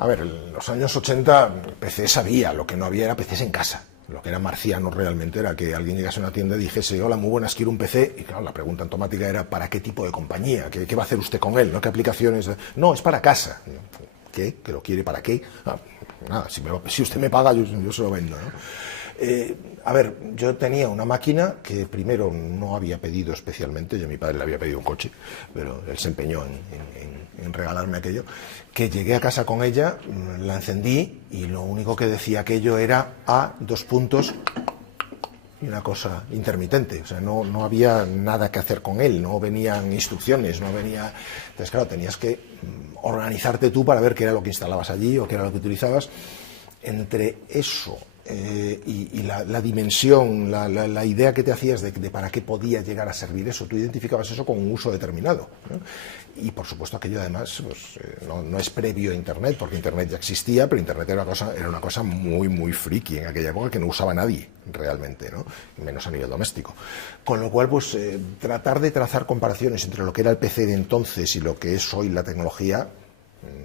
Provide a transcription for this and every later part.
A ver, en los años 80 PCs había, lo que no había era PCs en casa. Lo que era marciano realmente era que alguien llegase a una tienda y dijese, hola, muy buenas, quiero un PC. Y claro, la pregunta automática era, ¿para qué tipo de compañía? ¿Qué va a hacer usted con él? ¿No? ¿Qué aplicaciones? No, es para casa. ¿Qué? ¿Que lo quiere para qué? Nada, si usted me paga, yo se lo vendo, ¿no? A ver, yo tenía una máquina que primero no había pedido especialmente, yo a mi padre le había pedido un coche, pero él se empeñó en regalarme aquello, que llegué a casa con ella, la encendí y lo único que decía aquello era A, dos puntos y una cosa intermitente, o sea, no había nada que hacer con él, no venían instrucciones, no venía... Entonces, claro, tenías que organizarte tú para ver qué era lo que instalabas allí o qué era lo que utilizabas. Entre eso y la dimensión, la idea que te hacías de para qué podía llegar a servir eso, tú identificabas eso con un uso determinado, ¿no? Y por supuesto aquello además pues, no es previo a Internet, porque Internet ya existía, pero Internet era una cosa muy, muy friki en aquella época que no usaba nadie realmente, ¿no? Menos a nivel doméstico. Con lo cual, pues tratar de trazar comparaciones entre lo que era el PC de entonces y lo que es hoy la tecnología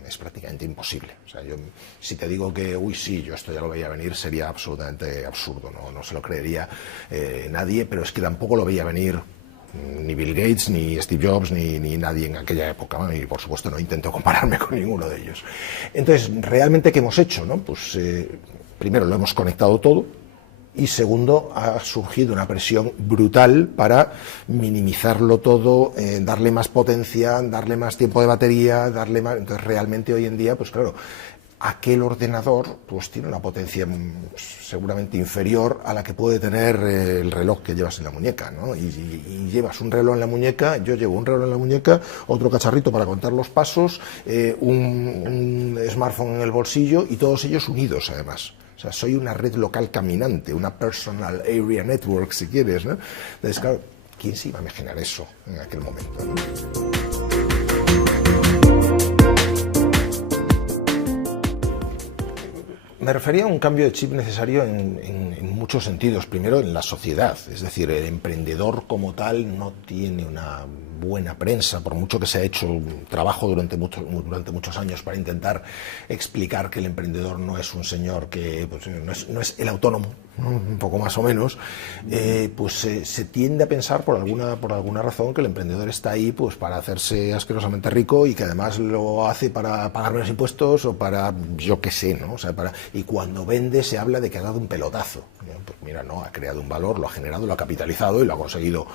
es prácticamente imposible. O sea, yo, si te digo que, uy, sí, yo esto ya lo veía venir, sería absolutamente absurdo, no se lo creería nadie, pero es que tampoco lo veía venir ni Bill Gates, ni Steve Jobs, ni nadie en aquella época, ¿no? Y por supuesto no intento compararme con ninguno de ellos. Entonces, ¿realmente qué hemos hecho, no? Pues primero lo hemos conectado todo, y segundo, ha surgido una presión brutal para minimizarlo todo, darle más potencia, darle más tiempo de batería, darle más... Entonces, realmente hoy en día, pues claro, aquel ordenador pues tiene una potencia seguramente inferior a la que puede tener el reloj que llevas en la muñeca, ¿no? Y llevas un reloj en la muñeca, yo llevo un reloj en la muñeca, otro cacharrito para contar los pasos, un smartphone en el bolsillo y todos ellos unidos además. O sea, soy una red local caminante, una personal area network, si quieres, ¿no? Entonces, claro, ¿quién se iba a imaginar eso en aquel momento, ¿no? Me refería a un cambio de chip necesario en muchos sentidos. Primero, en la sociedad. Es decir, el emprendedor como tal no tiene una buena prensa, por mucho que se ha hecho un trabajo durante muchos años para intentar explicar que el emprendedor no es un señor que pues, no es el autónomo, ¿no? Un poco más o menos, pues se tiende a pensar por alguna razón que el emprendedor está ahí pues para hacerse asquerosamente rico y que además lo hace para pagar menos impuestos o para yo qué sé, ¿no? O sea, y cuando vende se habla de que ha dado un pelotazo. Pues mira, no, ha creado un valor, lo ha generado, lo ha capitalizado y lo ha conseguido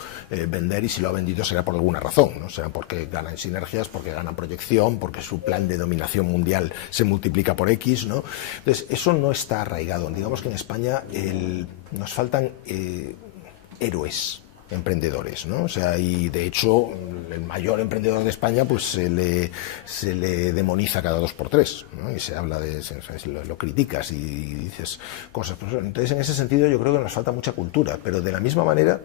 vender, y si lo ha vendido será por alguna razón, ¿no? Será porque ganan sinergias, porque ganan proyección, porque su plan de dominación mundial se multiplica por X, ¿no? Entonces, eso no está arraigado. Digamos que en España nos faltan héroes emprendedores, ¿no? O sea, y de hecho el mayor emprendedor de España pues se le demoniza cada 2 por 3, ¿no? Y se habla lo criticas y dices cosas. Pues, entonces, en ese sentido yo creo que nos falta mucha cultura, pero de la misma manera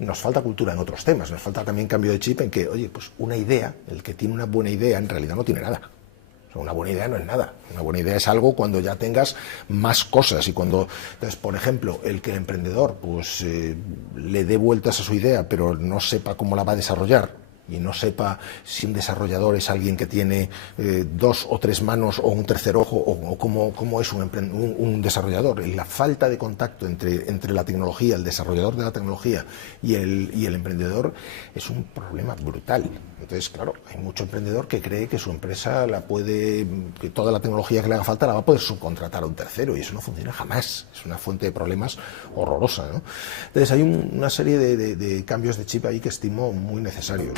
nos falta cultura en otros temas, nos falta también cambio de chip en que, oye, pues una idea, el que tiene una buena idea en realidad no tiene nada. Una buena idea no es nada. Una buena idea es algo cuando ya tengas más cosas y cuando, entonces, por ejemplo, el que el emprendedor pues le dé vueltas a su idea pero no sepa cómo la va a desarrollar y no sepa si un desarrollador es alguien que tiene 2 o 3 manos o un tercer ojo o cómo es un desarrollador. La falta de contacto entre la tecnología, el desarrollador de la tecnología y el emprendedor es un problema brutal. Entonces, claro, hay mucho emprendedor que cree que su empresa que toda la tecnología que le haga falta la va a poder subcontratar a un tercero, y eso no funciona jamás. Es una fuente de problemas horrorosa, ¿no? Entonces hay una serie de cambios de chip ahí que estimo muy necesarios.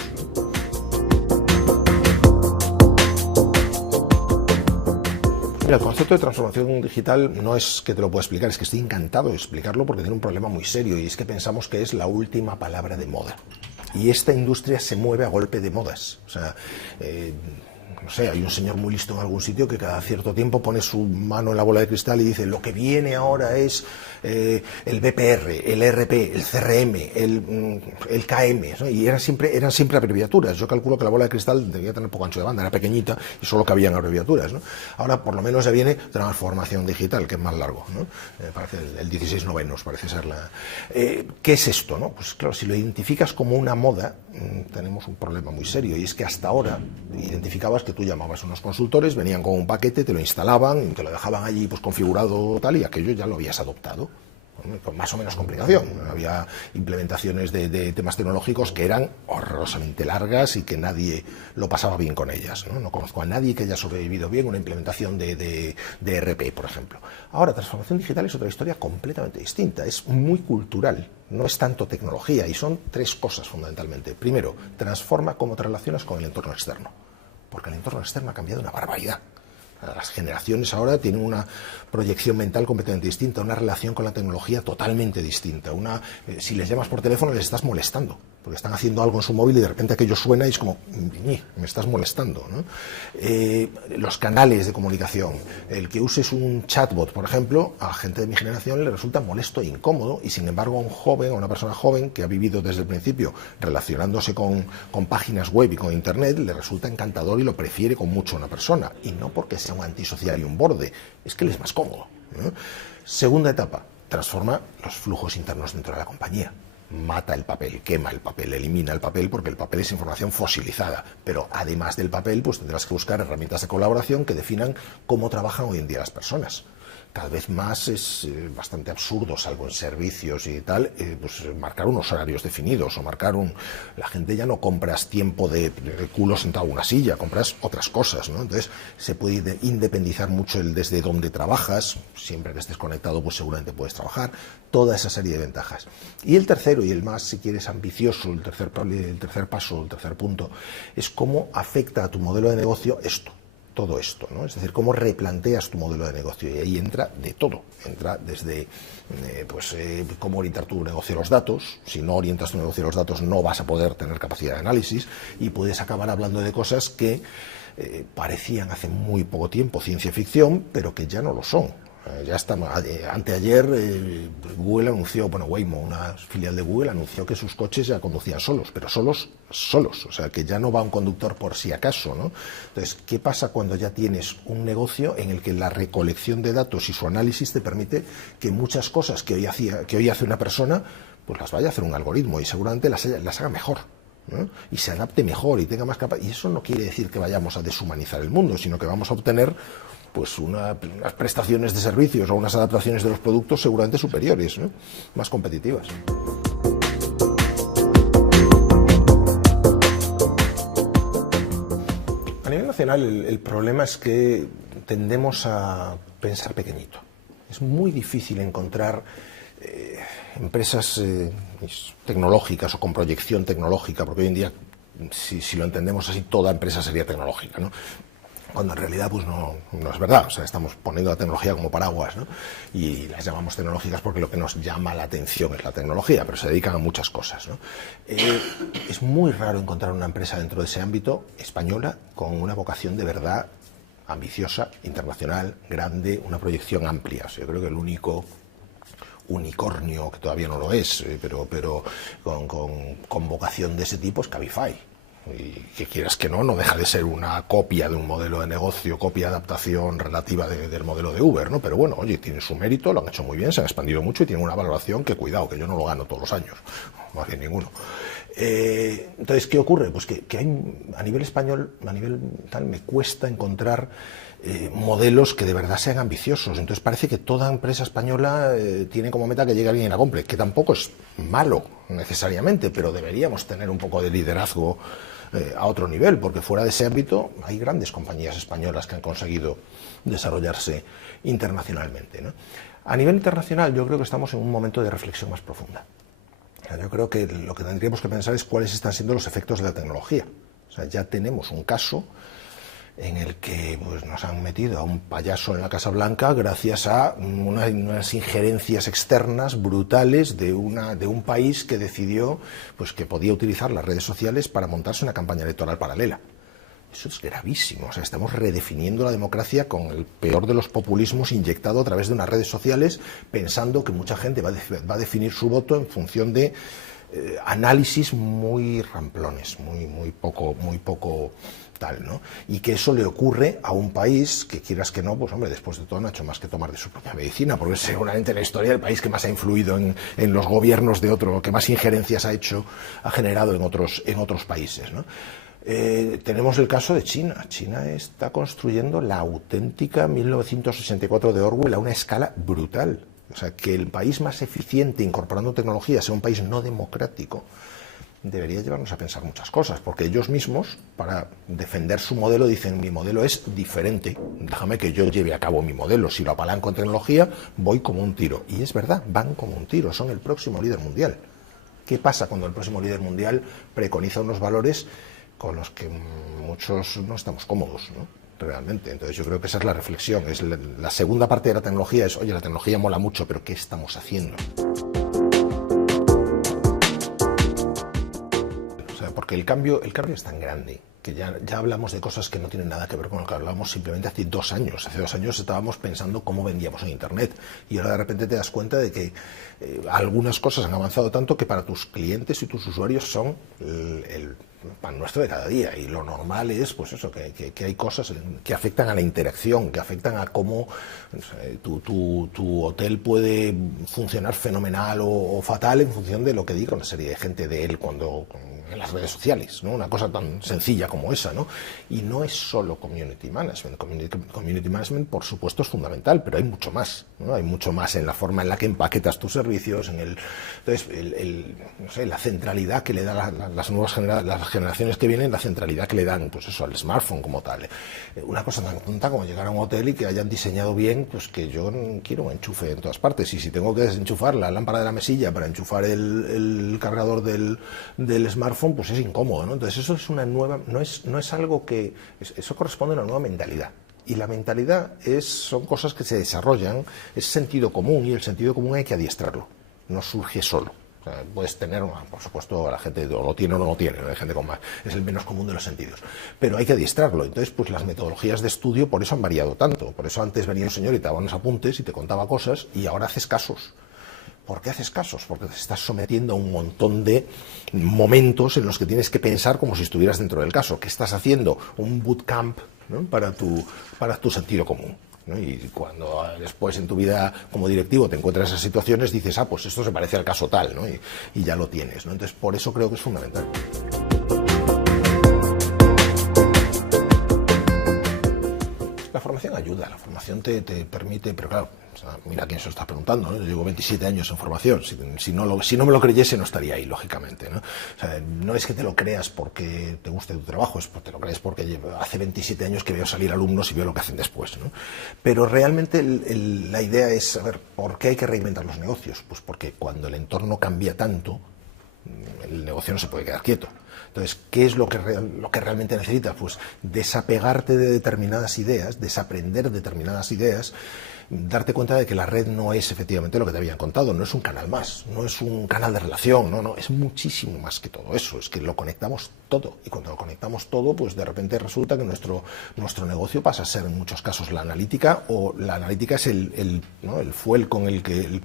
Mira, el concepto de transformación digital no es que te lo pueda explicar, es que estoy encantado de explicarlo porque tiene un problema muy serio, y es que pensamos que es la última palabra de moda. Y esta industria se mueve a golpe de modas. O sea, no sé, hay un señor muy listo en algún sitio que cada cierto tiempo pone su mano en la bola de cristal y dice: lo que viene ahora es el BPR, el ERP, el CRM, el KM, ¿no? Y eran siempre abreviaturas. Yo calculo que la bola de cristal debía tener poco ancho de banda, era pequeñita y solo cabían abreviaturas, ¿no? Ahora por lo menos ya viene transformación digital, que es más largo, ¿no? Parece el 16 novenos, parece ser la... ¿Qué es esto, no? Pues claro, si lo identificas como una moda, tenemos un problema muy serio, y es que hasta ahora identificabas pensabas que tú llamabas a unos consultores, venían con un paquete, te lo instalaban y te lo dejaban allí pues configurado tal, y aquello ya lo habías adoptado. Con más o menos complicación. Había implementaciones de temas tecnológicos que eran horrorosamente largas y que nadie lo pasaba bien con ellas. No conozco a nadie que haya sobrevivido bien una implementación de ERP, por ejemplo. Ahora, transformación digital es otra historia completamente distinta, es muy cultural, no es tanto tecnología, y son tres cosas fundamentalmente. Primero, transforma cómo te relacionas con el entorno externo, porque el entorno externo ha cambiado una barbaridad. Las generaciones ahora tienen una proyección mental completamente distinta, una relación con la tecnología totalmente distinta. Si les llamas por teléfono les estás molestando, porque están haciendo algo en su móvil y de repente aquello suena y es como, me estás molestando, ¿no? Los canales de comunicación, el que uses un chatbot, por ejemplo, a gente de mi generación le resulta molesto e incómodo, y sin embargo a un joven, a una persona joven que ha vivido desde el principio relacionándose con páginas web y con internet, le resulta encantador y lo prefiere con mucho a una persona, y no porque sea un antisocial y un borde, es que le es más cómodo, ¿no? Segunda etapa, transforma los flujos internos dentro de la compañía. Mata el papel, quema el papel, elimina el papel, porque el papel es información fosilizada, pero además del papel pues tendrás que buscar herramientas de colaboración que definan cómo trabajan hoy en día las personas. Cada vez más es bastante absurdo, salvo en servicios y tal, pues marcar unos horarios definidos o la gente ya no compras tiempo de culo sentado en una silla, compras otras cosas, ¿no? Entonces se puede independizar mucho el desde dónde trabajas, siempre que estés conectado pues seguramente puedes trabajar, toda esa serie de ventajas. Y el tercero, y el más, si quieres, ambicioso, el tercer paso, el tercer punto, es cómo afecta a tu modelo de negocio todo esto, ¿no? Es decir, cómo replanteas tu modelo de negocio, y ahí entra de todo, entra desde cómo orientar tu negocio a los datos. Si no orientas tu negocio a los datos no vas a poder tener capacidad de análisis y puedes acabar hablando de cosas que parecían hace muy poco tiempo ciencia ficción, pero que ya no lo son. Ya está, anteayer Google anunció, Waymo, una filial de Google, anunció que sus coches ya conducían solos, pero solos, o sea, que ya no va un conductor por si acaso, ¿no? Entonces, ¿qué pasa cuando ya tienes un negocio en el que la recolección de datos y su análisis te permite que muchas cosas que hoy hace una persona, pues las vaya a hacer un algoritmo y seguramente las haga mejor, ¿no? Y se adapte mejor y tenga más capacidad? Y eso no quiere decir que vayamos a deshumanizar el mundo, sino que vamos a obtener pues unas prestaciones de servicios o unas adaptaciones de los productos seguramente superiores, ¿no? Más competitivas. A nivel nacional el problema es que tendemos a pensar pequeñito. Es muy difícil encontrar empresas tecnológicas o con proyección tecnológica, porque hoy en día, si lo entendemos así, toda empresa sería tecnológica, ¿no? Cuando en realidad pues no es verdad. O sea, estamos poniendo la tecnología como paraguas, ¿no? Y las llamamos tecnológicas porque lo que nos llama la atención es la tecnología, pero se dedican a muchas cosas, ¿no? Es muy raro encontrar una empresa dentro de ese ámbito española con una vocación de verdad ambiciosa, internacional, grande, una proyección amplia. O sea, yo creo que el único unicornio, que todavía no lo es, pero con vocación de ese tipo, es Cabify. Y que quieras que no deja de ser una copia de un modelo de negocio, copia adaptación relativa del modelo de Uber, ¿no? Pero bueno, oye, tiene su mérito, lo han hecho muy bien, se han expandido mucho y tienen una valoración que, cuidado, que yo no lo gano todos los años, más bien ninguno. Entonces, ¿qué ocurre? Pues que hay, a nivel español, me cuesta encontrar modelos que de verdad sean ambiciosos. Entonces parece que toda empresa española tiene como meta que llegue alguien y la compre, que tampoco es malo necesariamente, pero deberíamos tener un poco de liderazgo a otro nivel, porque fuera de ese ámbito hay grandes compañías españolas que han conseguido desarrollarse internacionalmente, ¿no? A nivel internacional yo creo que estamos en un momento de reflexión más profunda. O sea, yo creo que lo que tendríamos que pensar es cuáles están siendo los efectos de la tecnología. O sea, ya tenemos un caso en el que pues, nos han metido a un payaso en la Casa Blanca gracias a unas injerencias externas brutales de un país que decidió pues, que podía utilizar las redes sociales para montarse una campaña electoral paralela. Eso es gravísimo. O sea, estamos redefiniendo la democracia con el peor de los populismos inyectado a través de unas redes sociales, pensando que mucha gente va a definir su voto en función de análisis muy ramplones, muy poco tal, ¿no? Y que eso le ocurre a un país que, quieras que no, pues hombre, después de todo no ha hecho más que tomar de su propia medicina, porque es seguramente la historia del país que más ha influido en los gobiernos de otro, que más injerencias ha generado en otros países, ¿no? Tenemos el caso de China. China está construyendo la auténtica 1964 de Orwell a una escala brutal. O sea, que el país más eficiente incorporando tecnología sea un país no democrático, debería llevarnos a pensar muchas cosas, porque ellos mismos, para defender su modelo, dicen: mi modelo es diferente, déjame que yo lleve a cabo mi modelo, si lo apalanco en tecnología, voy como un tiro. Y es verdad, van como un tiro, son el próximo líder mundial. ¿Qué pasa cuando el próximo líder mundial preconiza unos valores con los que muchos no estamos cómodos, ¿no? Realmente? Entonces yo creo que esa es la reflexión, es la segunda parte de la tecnología, es: oye, la tecnología mola mucho, pero ¿qué estamos haciendo? O sea, porque el cambio es tan grande que ya hablamos de cosas que no tienen nada que ver con lo que hablábamos simplemente hace 2 años. Hace 2 años estábamos pensando cómo vendíamos en Internet, y ahora de repente te das cuenta de que algunas cosas han avanzado tanto que para tus clientes y tus usuarios son el pan nuestro de cada día, y lo normal es, pues eso, que hay cosas que afectan a la interacción, que afectan a cómo, no sé, tu hotel puede funcionar fenomenal o fatal en función de lo que diga una serie de gente de él en las redes sociales, ¿no? Una cosa tan sencilla como esa, ¿no? Y no es solo community management. Community management, por supuesto, es fundamental, pero hay mucho más, ¿no? Hay mucho más en la forma en la que empaquetas tus servicios, entonces, no sé, la centralidad que le dan las nuevas generaciones que vienen, la centralidad que le dan, pues eso, al smartphone como tal. Una cosa tan tonta como llegar a un hotel y que hayan diseñado bien, pues que yo quiero un enchufe en todas partes, y si tengo que desenchufar la lámpara de la mesilla para enchufar el cargador del smartphone, pues es incómodo, ¿no? Entonces eso es una nueva, no es algo que, eso corresponde a una nueva mentalidad. Y la mentalidad son cosas que se desarrollan, es sentido común, y el sentido común hay que adiestrarlo, no surge solo. O sea, puedes tener, por supuesto, la gente o lo tiene o no lo tiene, ¿no? Hay gente con más, es el menos común de los sentidos, pero hay que adiestrarlo. Entonces, pues las metodologías de estudio por eso han variado tanto. Por eso antes venía un señor y te daba unos apuntes y te contaba cosas, y ahora haces casos. ¿Por qué haces casos? Porque te estás sometiendo a un montón de momentos en los que tienes que pensar como si estuvieras dentro del caso. ¿Qué estás haciendo? Un bootcamp, ¿no? para tu sentido común, ¿no? Y cuando después en tu vida como directivo te encuentras esas situaciones, dices: ah, pues esto se parece al caso tal, ¿no? Y ya lo tienes, ¿no? Entonces, por eso creo que es fundamental. La formación ayuda, la formación te permite, pero claro, o sea, mira quién se lo está preguntando, ¿no? Yo llevo 27 años en formación, si no me lo creyese no estaría ahí, lógicamente, ¿no? O sea, no es que te lo creas porque te guste tu trabajo, es porque te lo crees porque hace 27 años que veo salir alumnos y veo lo que hacen después, ¿no? Pero realmente la idea es saber por qué hay que reinventar los negocios. Pues porque cuando el entorno cambia tanto, el negocio no se puede quedar quieto. Entonces, ¿qué es lo que realmente necesitas? Pues desapegarte de determinadas ideas, desaprender determinadas ideas, darte cuenta de que la red no es efectivamente lo que te habían contado, no es un canal más, no es un canal de relación, no, es muchísimo más que todo eso, es que lo conectamos todo, y cuando lo conectamos todo, pues de repente resulta que nuestro negocio pasa a ser en muchos casos la analítica, o la analítica es el fuel con el que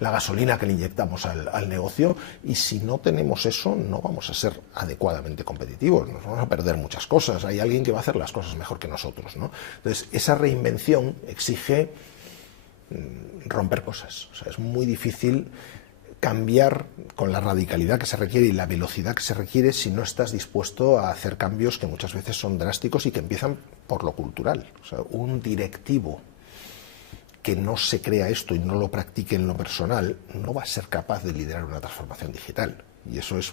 la gasolina que le inyectamos al negocio, y si no tenemos eso no vamos a ser adecuadamente competitivos, nos vamos a perder muchas cosas, hay alguien que va a hacer las cosas mejor que nosotros, ¿no? Entonces esa reinvención exige romper cosas, o sea, es muy difícil cambiar con la radicalidad que se requiere y la velocidad que se requiere si no estás dispuesto a hacer cambios que muchas veces son drásticos y que empiezan por lo cultural. O sea, un directivo que no se crea esto y no lo practique en lo personal no va a ser capaz de liderar una transformación digital. Y eso es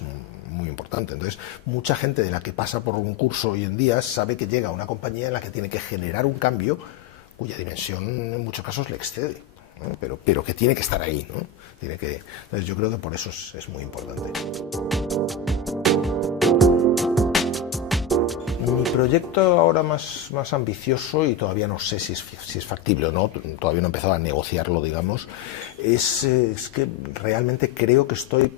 muy importante. Entonces, mucha gente de la que pasa por un curso hoy en día sabe que llega a una compañía en la que tiene que generar un cambio cuya dimensión en muchos casos le excede, ¿no? Pero que tiene que estar ahí, ¿no? Entonces yo creo que por eso es muy importante. Mi proyecto ahora más ambicioso, y todavía no sé si es factible o no, todavía no he empezado a negociarlo, digamos, es que realmente creo que estoy,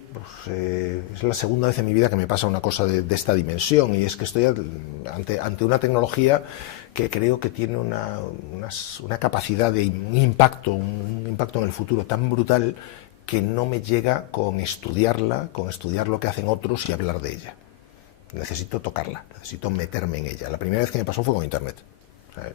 es la segunda vez en mi vida que me pasa una cosa de esta dimensión, y es que estoy ante una tecnología que creo que tiene una capacidad de un impacto en el futuro tan brutal que no me llega con estudiar lo que hacen otros y hablar de ella. Necesito tocarla, necesito meterme en ella. La primera vez que me pasó fue con Internet. O sea,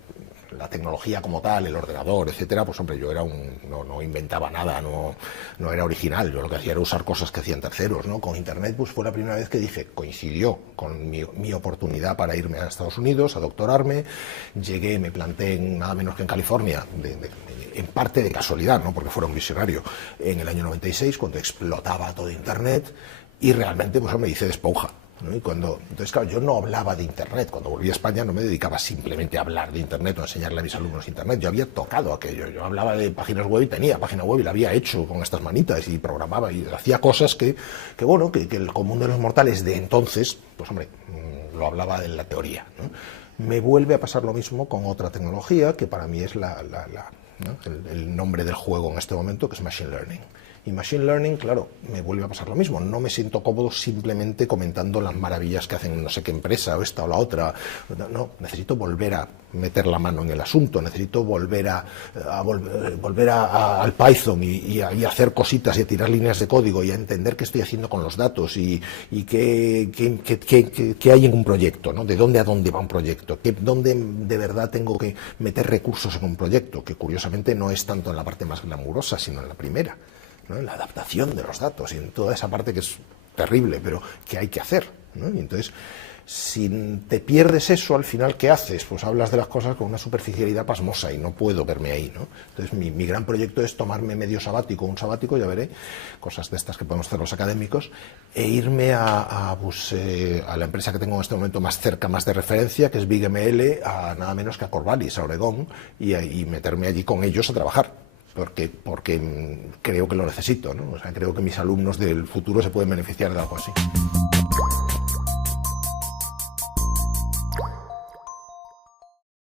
la tecnología como tal, el ordenador, etcétera, pues hombre, yo era no inventaba nada, no era original, yo lo que hacía era usar cosas que hacían terceros, ¿no? Con Internet pues fue la primera vez que dije, coincidió con mi oportunidad para irme a Estados Unidos a doctorarme, llegué, me planté nada menos que en California, en parte de casualidad, ¿no? Porque fuera un visionario, en el año 96, cuando explotaba todo Internet, y realmente pues me hice de esponja, ¿no? Entonces, claro, yo no hablaba de Internet. Cuando volví a España no me dedicaba simplemente a hablar de Internet o a enseñarle a mis alumnos Internet. Yo había tocado aquello. Yo hablaba de páginas web y tenía página web y la había hecho con estas manitas y programaba y hacía cosas que el común de los mortales de entonces, pues hombre, lo hablaba en la teoría, ¿no? Me vuelve a pasar lo mismo con otra tecnología que para mí es ¿no? el nombre del juego en este momento, que es Machine Learning. Y Machine Learning, claro, me vuelve a pasar lo mismo. No me siento cómodo simplemente comentando las maravillas que hacen no sé qué empresa o esta o la otra. No, necesito volver a meter la mano en el asunto, necesito volver al Python y hacer cositas y a tirar líneas de código y a entender qué estoy haciendo con los datos y qué hay en un proyecto, ¿no? De dónde a dónde va un proyecto, dónde de verdad tengo que meter recursos en un proyecto, que curiosamente no es tanto en la parte más glamurosa, sino en la primera, ¿no? En la adaptación de los datos y en toda esa parte que es terrible, pero que hay que hacer, ¿no? Y entonces, si te pierdes eso, al final, ¿qué haces? Pues hablas de las cosas con una superficialidad pasmosa y no puedo verme ahí, ¿no? Entonces, mi gran proyecto es tomarme medio sabático, un sabático, ya veré, cosas de estas que podemos hacer los académicos, e irme a la empresa que tengo en este momento más cerca, más de referencia, que es Big ML, a nada menos que a Corvallis, a Oregón, y meterme allí con ellos a trabajar. Porque creo que lo necesito, ¿no? O sea, creo que mis alumnos del futuro se pueden beneficiar de algo así.